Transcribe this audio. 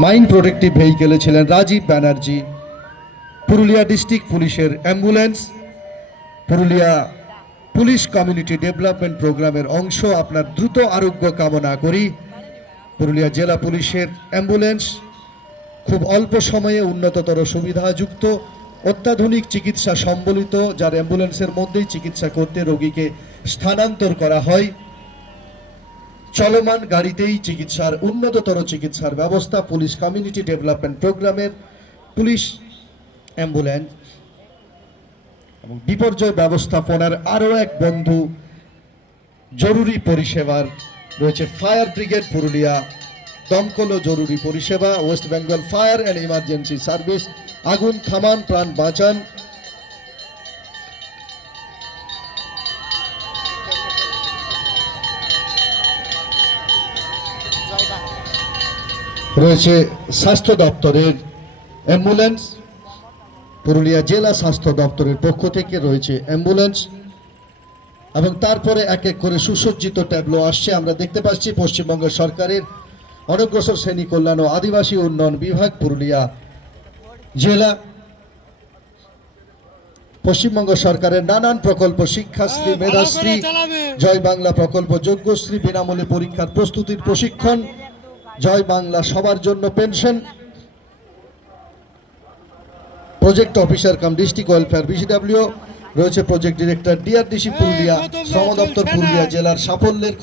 Mine protective ভেহিকেলে ছিলেন Rajib Banerjee. Purulia district পুলিশের ambulance, Purulia police community development প্রোগ্রামের অংশ। আপনার দ্রুত আরোগ্য কামনা করি। পুরুলিয়া জেলা পুলিশের অ্যাম্বুলেন্স খুব অল্প সময়ে উন্নততর সুবিধাযুক্ত, অত্যাধুনিক চিকিৎসা সম্বলিত, যার অ্যাম্বুলেন্সের মধ্যেই চিকিৎসা করতে রোগীকে স্থানান্তর করা হয়। চলমান গাড়িতেই চিকিৎসার উন্নততর চিকিৎসার ব্যবস্থা। পুলিশ কমিউনিটি ডেভেলপমেন্ট প্রোগ্রামের পুলিশ অ্যাম্বুলেন্স এবং বিপর্যয় ব্যবস্থাপনার আরও এক বন্ধু জরুরি পরিষেবার রয়েছে ফায়ার ব্রিগেড পুরুলিয়া, দমকল ও জরুরি পরিষেবা, West Bengal fire and emergency service. আগুন থামান, প্রাণ বাঁচান। রয়েছে স্বাস্থ্য দপ্তরের অ্যাম্বুলেন্স, পুরুলিয়া জেলা স্বাস্থ্য দপ্তরের পক্ষ থেকে রয়েছে অ্যাম্বুলেন্স, এবং তারপরে এক এক করে সুসজ্জিত ট্যাবলো আসছে। আমরা দেখতে পাচ্ছি পশ্চিমবঙ্গ সরকারের অনগ্রসর শ্রেণী কল্যাণ ও আদিবাসী উন্নয়ন বিভাগ পুরুলিয়া জেলা, পশ্চিমবঙ্গ সরকারের নানান প্রকল্প, শিক্ষাশ্রী, মেধাশ্রী, জয় বাংলা প্রকল্প, যোগ্যশ্রী, বিনামূল্যে পরীক্ষার প্রস্তুতির প্রশিক্ষণ, জয় বাংলা সবার জন্য পেনশন, প্রজেক্ট অফিসার কাম ডিস্ট্রিক্ট ওয়েলফেয়ার বিসিডব্লিউ, রয়েছে প্রজেক্ট ডিরেক্টর ডিআরডিসি পুরুলিয়া, শ্রম দপ্তর পুরুলিয়া জেলার সাফল্যের